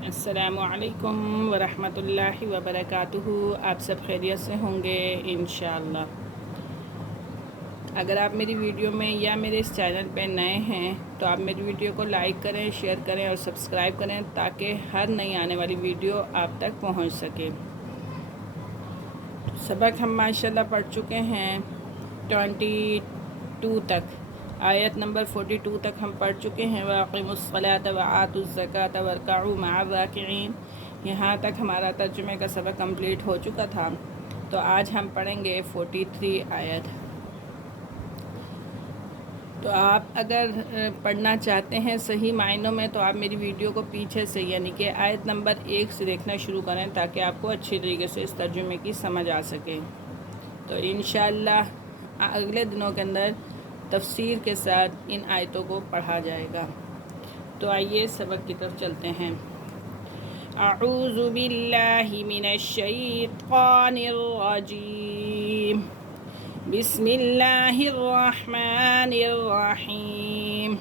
السلام علیکم ورحمۃ اللہ وبرکاتہ۔ آپ سب خیریت سے ہوں گے انشاءاللہ۔ اگر آپ میری ویڈیو میں یا میرے اس چینل پہ نئے ہیں تو آپ میری ویڈیو کو لائک کریں، شیئر کریں اور سبسکرائب کریں تاکہ ہر نئی آنے والی ویڈیو آپ تک پہنچ سکے۔ سبق ہم ماشاءاللہ پڑھ چکے ہیں 22 تک، آیت نمبر 42 تک ہم پڑھ چکے ہیں۔ وَأَقِیمُوا الصَّلَاةَ وَآتُوا الزَّکَاةَ وَارْکَعُوا مَعَ الرَّاکِعِینَ۔ یہاں تک ہمارا ترجمے کا سبق کمپلیٹ ہو چکا تھا، تو آج ہم پڑھیں گے 43 آیت۔ تو آپ اگر پڑھنا چاہتے ہیں صحیح معنوں میں تو آپ میری ویڈیو کو پیچھے سے یعنی کہ آیت نمبر 1 سے دیکھنا شروع کریں تاکہ آپ کو اچھی طریقے سے اس ترجمے کی سمجھ آ سکے۔ تو انشاءاللہ اگلے دنوں کے اندر تفسیر کے ساتھ ان آیتوں کو پڑھا جائے گا۔ تو آئیے سبق کی طرف چلتے ہیں۔ اعوذ باللہ من الشیطان الرجیم، بسم اللہ الرحمن الرحیم۔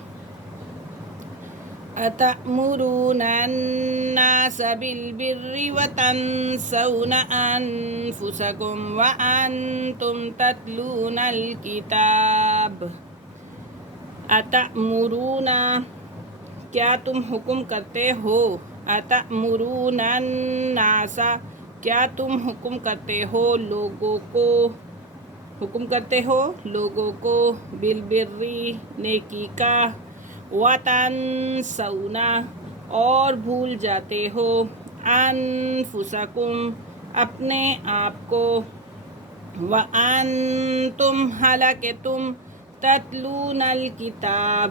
أَتَأْمُرُونَ النَّاسَ بِالْبِرِّ وَتَنْسَوْنَ أَنفُسَكُمْ وَأَنْتُمْ تَتْلُونَ الْكِتَابَ۔ أَتَأْمُرُونَ کیا تم حکم کرتے ہو، أَتَأْمُرُونَ النَّاسَ کیا تم حکم کرتے ہو لوگوں کو، حکم کرتے ہو لوگوں کو، بالبر نیکی کا، وَتَنْسَوْنَ اور بھول جاتے ہو، أَنفُسَكُمْ اپنے آپ کو، وَأَنْتُمْ حالانکہ تم، تَتْلُونَ الْکِتَاب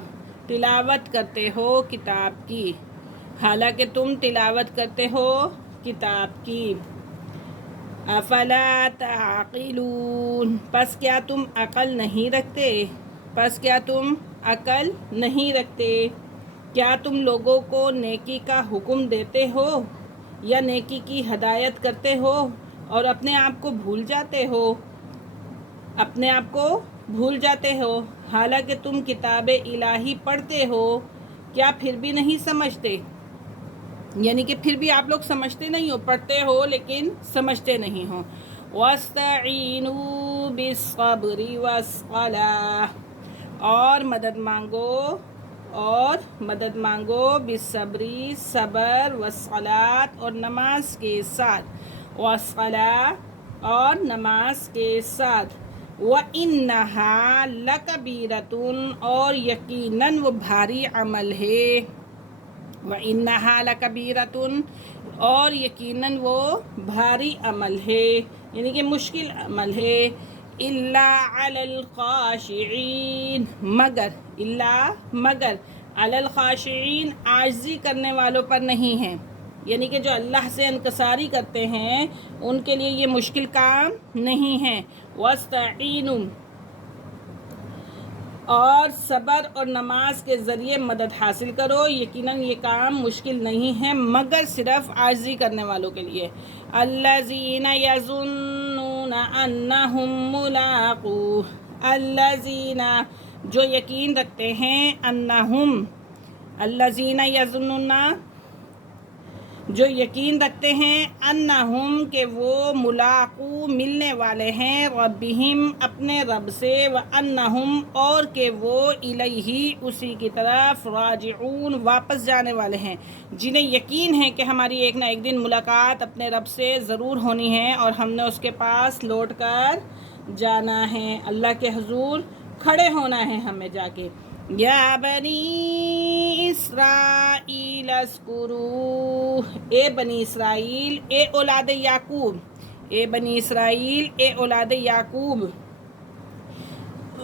تلاوت کرتے ہو کتاب کی، حالانکہ تم تلاوت کرتے ہو کتاب کی۔ افلا تعقلون پس کیا تم عقل نہیں رکھتے، پس کیا تم عقل نہیں رکھتے۔ کیا تم لوگوں کو نیکی کا حکم دیتے ہو یا نیکی کی ہدایت کرتے ہو اور اپنے آپ کو بھول جاتے ہو، اپنے آپ کو بھول جاتے ہو، حالانکہ تم کتاب الہی پڑھتے ہو، کیا پھر بھی نہیں سمجھتے؟ یعنی کہ پھر بھی آپ لوگ سمجھتے نہیں ہو، پڑھتے ہو لیکن سمجھتے نہیں ہو۔ وَاسْتَعِینُوا بِالصَّبْرِ وَالصَّلَاةِ اور مدد مانگو بالصبر صبر، والصلاة اور نماز کے ساتھ، والصلاة اور نماز کے ساتھ، وَإِنَّهَا لَكَبِیرَةٌ اور یقیناً وہ بھاری عمل ہے، وَإِنَّهَا لَكَبِیرَةٌ اور یقیناً وہ بھاری عمل ہے یعنی کہ مشکل عمل ہے، إِلَّا عَلَى الْخَاشِعِينَ مگر علی الخاشعین عاجزی کرنے والوں پر نہیں ہے، یعنی کہ جو اللہ سے انکساری کرتے ہیں ان کے لیے یہ مشکل کام نہیں ہے۔ وَاسْتَعِینُوا اور صبر اور نماز کے ذریعے مدد حاصل کرو، یقیناً یہ کام مشکل نہیں ہے مگر صرف عاجزی کرنے والوں کے لیے۔ الذین یظنون انہم ملاقو الذین جو یقین رکھتے ہیں، انہم الذین یظنون جو یقین رکھتے ہیں، انہم کہ وہ ملاقو ملنے والے ہیں، ربہم اپنے رب سے، وانہم اور کہ وہ الیہ اسی کی طرف، راجعون واپس جانے والے ہیں، جنہیں یقین ہے کہ ہماری ایک نہ ایک دن ملاقات اپنے رب سے ضرور ہونی ہے اور ہم نے اس کے پاس لوٹ کر جانا ہے، اللہ کے حضور کھڑے ہونا ہے ہمیں جا کے۔ یا بنی اسرائیل اذکروا اے بنی اسرائیل، اے اولاد یعقوب، اے بنی اسرائیل، اے اولاد یعقوب،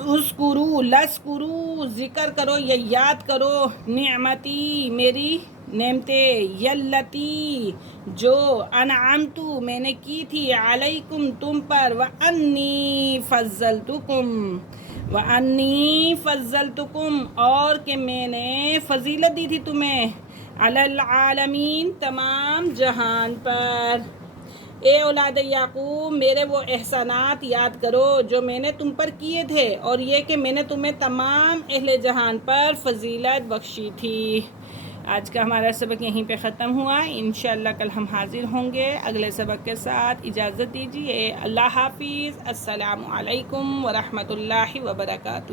اذکروا لذکروا ذکر کرو یا یاد کرو، نعمتی میری نعمتیں، یلتی جو انعمت میں نے کی تھی، علیکم تم پر، وانی فضلتکم اور کہ میں نے فضیلت دی تھی تمہیں، علی العالمین تمام جہان پر۔ اے اولاد یعقوب میرے وہ احسانات یاد کرو جو میں نے تم پر کیے تھے، اور یہ کہ میں نے تمہیں تمام اہل جہان پر فضیلت بخشی تھی۔ آج کا ہمارا سبق یہیں پہ ختم ہوا. انشاءاللہ کل ہم حاضر ہوں گے اگلے سبق کے ساتھ. اجازت دیجیے. اللہ حافظ. السلام علیکم ورحمۃ اللہ وبرکاتہ.